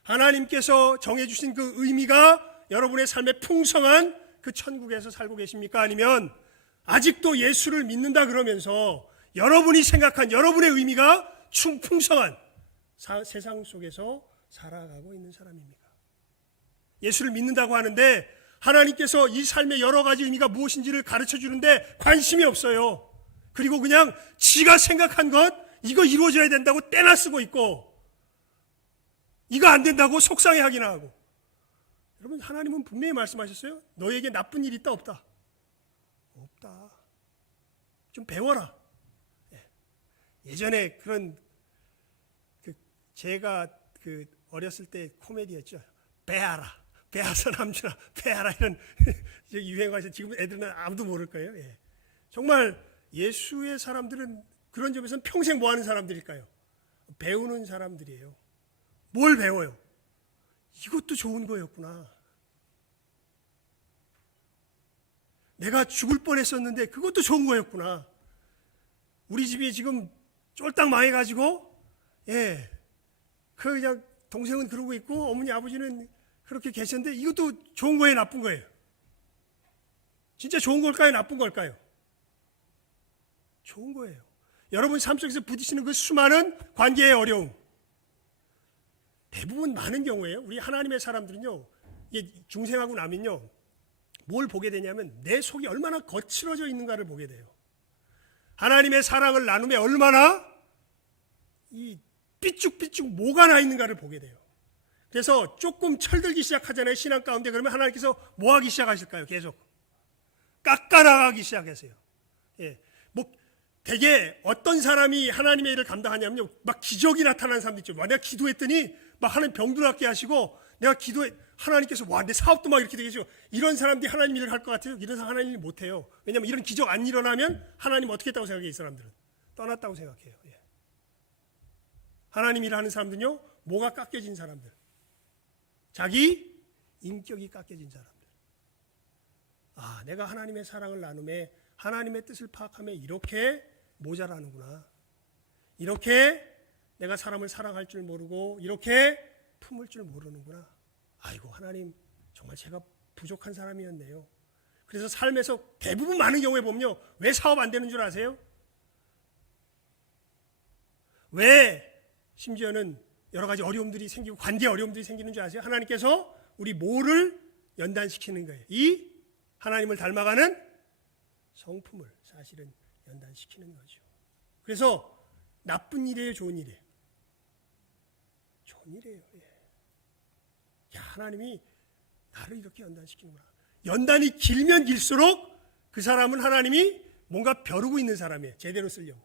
하나님께서 정해주신 그 의미가 여러분의 삶에 풍성한 그 천국에서 살고 계십니까? 아니면 아직도 예수를 믿는다 그러면서 여러분이 생각한 여러분의 의미가 풍성한 세상 속에서 살아가고 있는 사람입니까? 예수를 믿는다고 하는데 하나님께서 이 삶의 여러 가지 의미가 무엇인지를 가르쳐 주는데 관심이 없어요. 그리고 그냥 지가 생각한 것 이거 이루어져야 된다고 떼나 쓰고 있고 이거 안 된다고 속상해하기나 하고. 여러분 하나님은 분명히 말씀하셨어요. 너에게 나쁜 일이 있다 없다? 없다. 좀 배워라. 예전에 그런 제가 어렸을 때 코미디였죠. 배아라. 배하사 남주나 배하라 이런 유행어에서 지금 애들은 아무도 모를 거예요. 예. 정말 예수의 사람들은 그런 점에서는 평생 뭐 하는 사람들일까요? 배우는 사람들이에요. 뭘 배워요? 이것도 좋은 거였구나. 내가 죽을 뻔했었는데 그것도 좋은 거였구나. 우리 집이 지금 쫄딱 망해가지고, 예, 그냥 동생은 그러고 있고 어머니 아버지는 그렇게 계셨는데 이것도 좋은 거예요, 나쁜 거예요? 진짜 좋은 걸까요, 나쁜 걸까요? 좋은 거예요. 여러분 삶 속에서 부딪히는 그 수많은 관계의 어려움, 대부분 많은 경우에요. 우리 하나님의 사람들은요, 이게 중생하고 나면요, 뭘 보게 되냐면 내 속이 얼마나 거칠어져 있는가를 보게 돼요. 하나님의 사랑을 나눔에 얼마나 이 삐쭉삐쭉 뭐가 나 있는가를 보게 돼요. 그래서 조금 철들기 시작하잖아요, 신앙 가운데. 그러면 하나님께서 뭐 하기 시작하실까요? 계속 깎아나가기 시작하세요. 예, 뭐 되게 어떤 사람이 하나님의 일을 감당하냐면요, 막 기적이 나타나는 사람들 있죠. 와, 내가 기도했더니 막 하나님 병도 낫게 하시고, 내가 기도해 하나님께서 와, 내 사업도 막 이렇게 되게 해주고, 이런 사람들이 하나님 일을 할 것 같아요? 이런 사람 하나님 일 못해요. 왜냐하면 이런 기적 안 일어나면 하나님 어떻게 했다고 생각해요? 이 사람들은 떠났다고 생각해요. 예. 하나님 일을 하는 사람들은요, 뭐가 깎여진 사람들, 자기 인격이 깎여진 사람들. 아, 내가 하나님의 사랑을 나눔에, 하나님의 뜻을 파악함에 이렇게 모자라는구나. 이렇게 내가 사람을 사랑할 줄 모르고 이렇게 품을 줄 모르는구나. 아이고, 하나님 정말 제가 부족한 사람이었네요. 그래서 삶에서 대부분 많은 경우에 보면요, 왜 사업 안 되는 줄 아세요? 왜 심지어는 여러 가지 어려움들이 생기고 관계 어려움들이 생기는 줄 아세요? 하나님께서 우리 뭐를 연단시키는 거예요? 이 하나님을 닮아가는 성품을 사실은 연단시키는 거죠. 그래서 나쁜 일이에요, 좋은 일이에요? 좋은 일이에요. 예. 야, 하나님이 나를 이렇게 연단시키는구나. 연단이 길면 길수록 그 사람은 하나님이 뭔가 벼르고 있는 사람이에요, 제대로 쓰려고.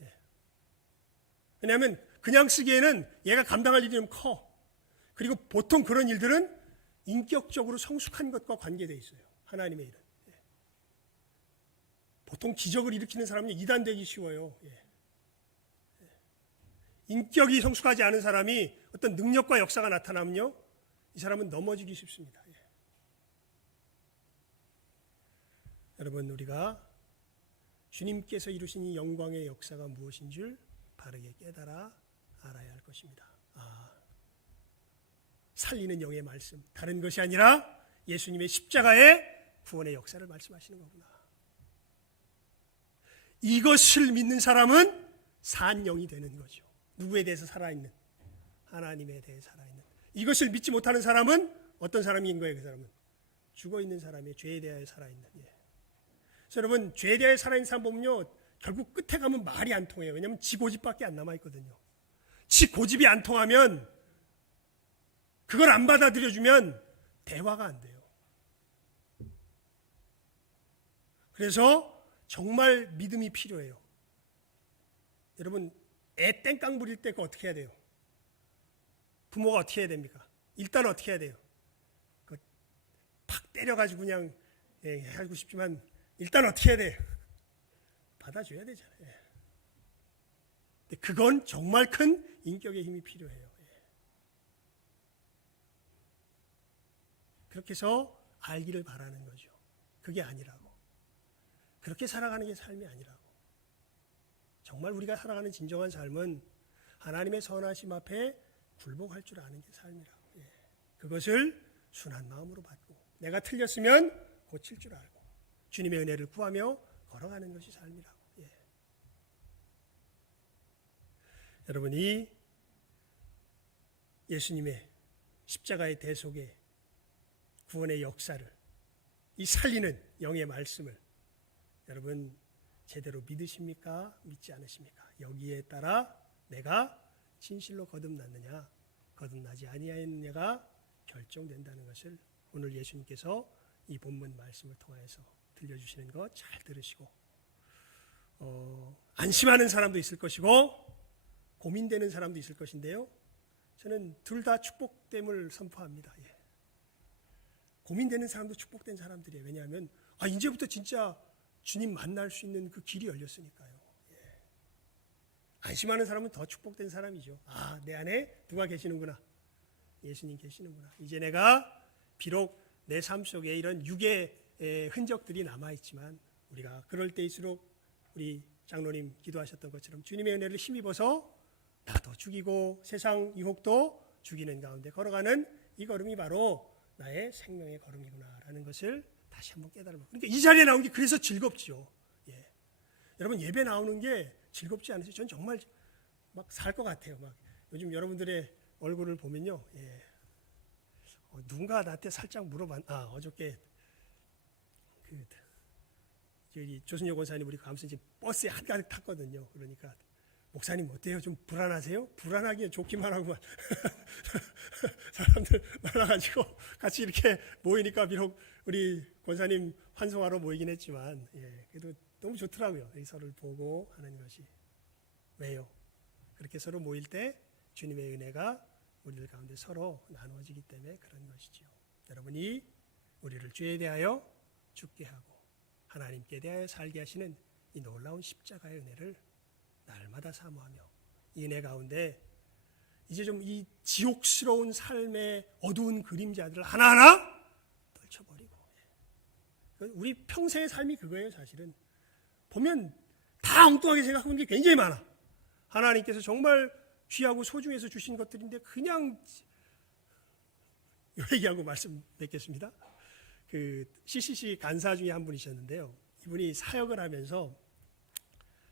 예. 왜냐하면 그냥 쓰기에는 얘가 감당할 일이 좀 커. 그리고 보통 그런 일들은 인격적으로 성숙한 것과 관계되어 있어요, 하나님의 일은. 예. 보통 기적을 일으키는 사람은 이단되기 쉬워요. 예. 예. 인격이 성숙하지 않은 사람이 어떤 능력과 역사가 나타나면요, 이 사람은 넘어지기 쉽습니다. 예. 여러분, 우리가 주님께서 이루신 이 영광의 역사가 무엇인 줄 바르게 깨달아 알아야 할 것입니다. 아, 살리는 영의 말씀, 다른 것이 아니라 예수님의 십자가의 구원의 역사를 말씀하시는 거구나. 이것을 믿는 사람은 산 영이 되는 거죠. 누구에 대해서 살아있는? 하나님에 대해 살아있는. 이것을 믿지 못하는 사람은 어떤 사람인 거예요? 그 사람은 죽어있는 사람이에요. 죄에 대하여 살아있는. 예. 그래서 여러분, 죄에 대하여 살아있는 사람 보면요, 결국 끝에 가면 말이 안 통해요. 왜냐하면 지 고집밖에 안 남아있거든요. 지 고집이 안 통하면, 그걸 안 받아들여주면 대화가 안 돼요. 그래서 정말 믿음이 필요해요. 여러분, 애 땡깡 부릴 때 그거 어떻게 해야 돼요? 부모가 어떻게 해야 됩니까? 일단 어떻게 해야 돼요? 팍 때려가지고 그냥 하고 싶지만 일단 어떻게 해야 돼요? 받아줘야 되잖아요. 근데 그건 정말 큰 인격의 힘이 필요해요. 그렇게 해서 알기를 바라는 거죠. 그게 아니라고. 그렇게 살아가는 게 삶이 아니라고. 정말 우리가 살아가는 진정한 삶은 하나님의 선하심 앞에 굴복할 줄 아는 게 삶이라고. 그것을 순한 마음으로 받고, 내가 틀렸으면 고칠 줄 알고 주님의 은혜를 구하며 걸어가는 것이 삶이라고. 여러분이 예수님의 십자가의 대속의 구원의 역사를, 이 살리는 영의 말씀을 여러분 제대로 믿으십니까? 믿지 않으십니까? 여기에 따라 내가 진실로 거듭났느냐, 거듭나지 아니하였느냐가 결정된다는 것을 오늘 예수님께서 이 본문 말씀을 통해서 들려주시는 거 잘 들으시고, 안심하는 사람도 있을 것이고 고민되는 사람도 있을 것인데요, 저는 둘 다 축복됨을 선포합니다. 고민되는 사람도 축복된 사람들이에요. 왜냐하면 이제부터 진짜 주님 만날 수 있는 그 길이 열렸으니까요. 예. 안심하는 사람은 더 축복된 사람이죠. 내 안에 누가 계시는구나. 예수님 계시는구나. 이제 내가 비록 내 삶 속에 이런 육의 흔적들이 남아있지만 우리가 그럴 때일수록 우리 장로님 기도하셨던 것처럼 주님의 은혜를 힘입어서 나도 죽이고 세상 유혹도 죽이는 가운데 걸어가는 이 걸음이 바로 나의 생명의 걸음이구나라는 것을 다시 한번 깨달으면, 그러니까 이 자리에 나온 게 그래서 즐겁죠. 예. 여러분 예배 나오는 게 즐겁지 않으세요? 전 정말 막 살 것 같아요. 막 요즘 여러분들의 얼굴을 보면요, 예. 누군가 나한테 살짝 어저께 저기 조순혁 원사님 우리 감수님 버스에 한가득 탔거든요. 그러니까 목사님 어때요? 좀 불안하세요? 불안하기엔 좋기만 하고만 사람들 많아가지고 같이 이렇게 모이니까 비록 우리 권사님 환송하러 모이긴 했지만 그래도 너무 좋더라고요. 서로를 보고 하는 것이. 왜요? 그렇게 서로 모일 때 주님의 은혜가 우리들 가운데 서로 나누어지기 때문에 그런 것이지요. 여러분이 우리를 죄에 대하여 죽게 하고 하나님께 대하여 살게 하시는 이 놀라운 십자가의 은혜를 날마다 사모하며 이 은혜 가운데 이제 좀 이 지옥스러운 삶의 어두운 그림자들을 하나하나 떨쳐버리고, 우리 평생의 삶이 그거예요. 사실은 보면 다 엉뚱하게 생각하는 게 굉장히 많아. 하나님께서 정말 귀하고 소중해서 주신 것들인데 그냥 이 얘기하고 말씀 맺겠습니다. 그 CCC 간사 중에 한 분이셨는데요. 이분이 사역을 하면서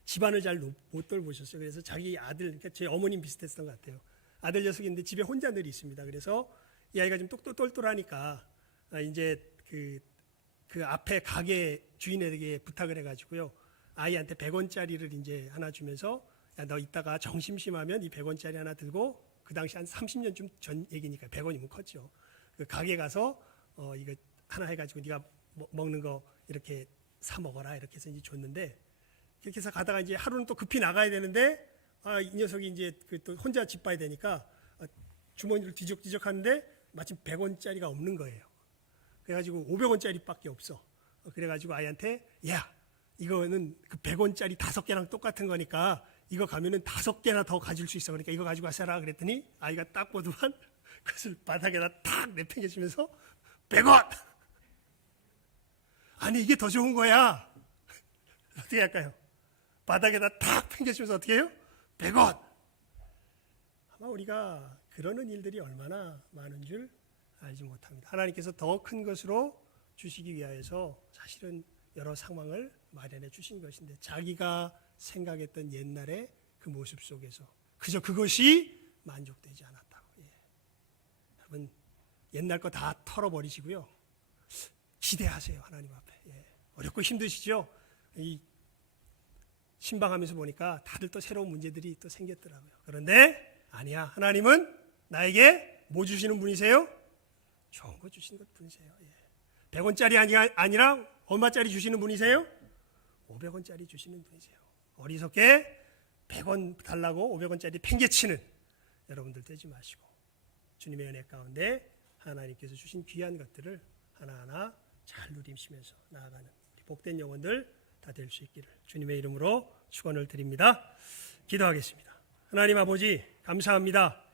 집안을 잘 못 돌보셨어요. 그래서 자기 아들, 그러니까 제 어머님 비슷했던 것 같아요. 아들 녀석인데 집에 혼자 늘 있습니다. 그래서 이 아이가 좀 똘똘하니까 이제 그 앞에 가게 주인에게 부탁을 해가지고요. 아이한테 100원짜리를 이제 하나 주면서 야, 너 이따가 정심심하면 이 100원짜리 하나 들고, 그 당시 한 30년쯤 전 얘기니까 100원이면 컸죠. 그 가게 가서 이거 하나 해가지고 네가 먹는 거 이렇게 사 먹어라 이렇게 해서 이제 줬는데, 그렇게 해서 가다가 이제 하루는 또 급히 나가야 되는데 이 녀석이 이제 또 혼자 집 봐야 되니까 주머니를 뒤적뒤적 하는데 마침 100원짜리가 없는 거예요. 그래가지고 500원짜리밖에 없어. 그래가지고 아이한테 야, 이거는 그 100원짜리 5개랑 똑같은 거니까 이거 가면은 5개나 더 가질 수 있어. 그러니까 이거 가지고 가세라 그랬더니 아이가 딱 보더만 그것을 바닥에다 탁 내팽개치면서 100원! 아니 이게 더 좋은 거야. 어떻게 할까요? 바닥에다 탁 팽개치면서 어떻게 해요? 100원! 아마 우리가 그러는 일들이 얼마나 많은 줄 알지 못합니다. 하나님께서 더 큰 것으로 주시기 위하여서 사실은 여러 상황을 마련해 주신 것인데 자기가 생각했던 옛날의 그 모습 속에서 그저 그것이 만족되지 않았다고. 여러분 옛날 거 다 털어버리시고요. 기대하세요. 하나님 앞에. 어렵고 힘드시죠? 이 신방하면서 보니까 다들 또 새로운 문제들이 또 생겼더라고요. 그런데 아니야. 하나님은 나에게 뭐 주시는 분이세요? 좋은 거 주시는 것 분이세요. 100원짜리 아니라 얼마짜리 주시는 분이세요? 500원짜리 주시는 분이세요. 어리석게 100원 달라고 500원짜리 팽개치는 여러분들 되지 마시고 주님의 은혜 가운데 하나님께서 주신 귀한 것들을 하나하나 잘 누리시면서 나아가는 복된 영혼들 다 될 수 있기를 주님의 이름으로 축원을 드립니다. 기도하겠습니다. 하나님 아버지 감사합니다.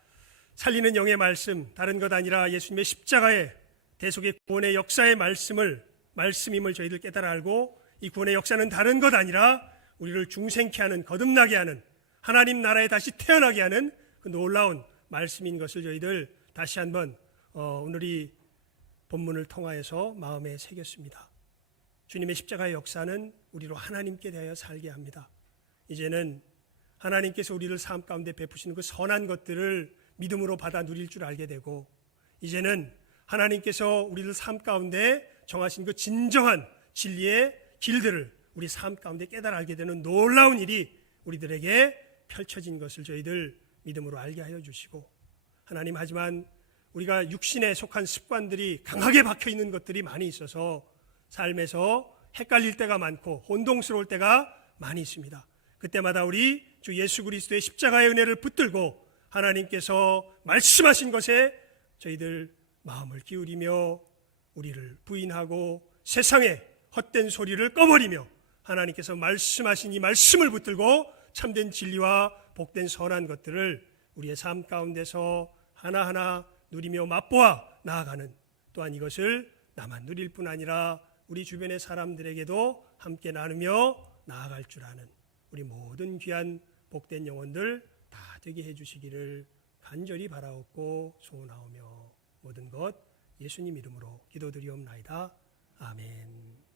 살리는 영의 말씀, 다른 것 아니라 예수님의 십자가의 대속의 구원의 역사의 말씀임을 저희들 깨달아 알고 이 구원의 역사는 다른 것 아니라 우리를 중생케 하는, 거듭나게 하는, 하나님 나라에 다시 태어나게 하는 그 놀라운 말씀인 것을 저희들 다시 한번 오늘 이 본문을 통하여서 마음에 새겼습니다. 주님의 십자가의 역사는 우리로 하나님께 대하여 살게 합니다. 이제는 하나님께서 우리를 삶 가운데 베푸시는 그 선한 것들을 믿음으로 받아 누릴 줄 알게 되고, 이제는 하나님께서 우리를 삶 가운데 정하신 그 진정한 진리의 길들을 우리 삶 가운데 깨달아 알게 되는 놀라운 일이 우리들에게 펼쳐진 것을 저희들 믿음으로 알게 하여 주시고, 하나님 하지만 우리가 육신에 속한 습관들이 강하게 박혀 있는 것들이 많이 있어서 삶에서 헷갈릴 때가 많고 혼동스러울 때가 많이 있습니다. 그때마다 우리 주 예수 그리스도의 십자가의 은혜를 붙들고 하나님께서 말씀하신 것에 저희들 마음을 기울이며 우리를 부인하고 세상의 헛된 소리를 꺼버리며 하나님께서 말씀하신 이 말씀을 붙들고 참된 진리와 복된 선한 것들을 우리의 삶 가운데서 하나하나 누리며 맛보아 나아가는, 또한 이것을 나만 누릴 뿐 아니라 우리 주변의 사람들에게도 함께 나누며 나아갈 줄 아는 우리 모든 귀한 복된 영혼들 다 되게 해주시기를 간절히 바라옵고 소원하오며 모든 것 예수님 이름으로 기도드리옵나이다. 아멘.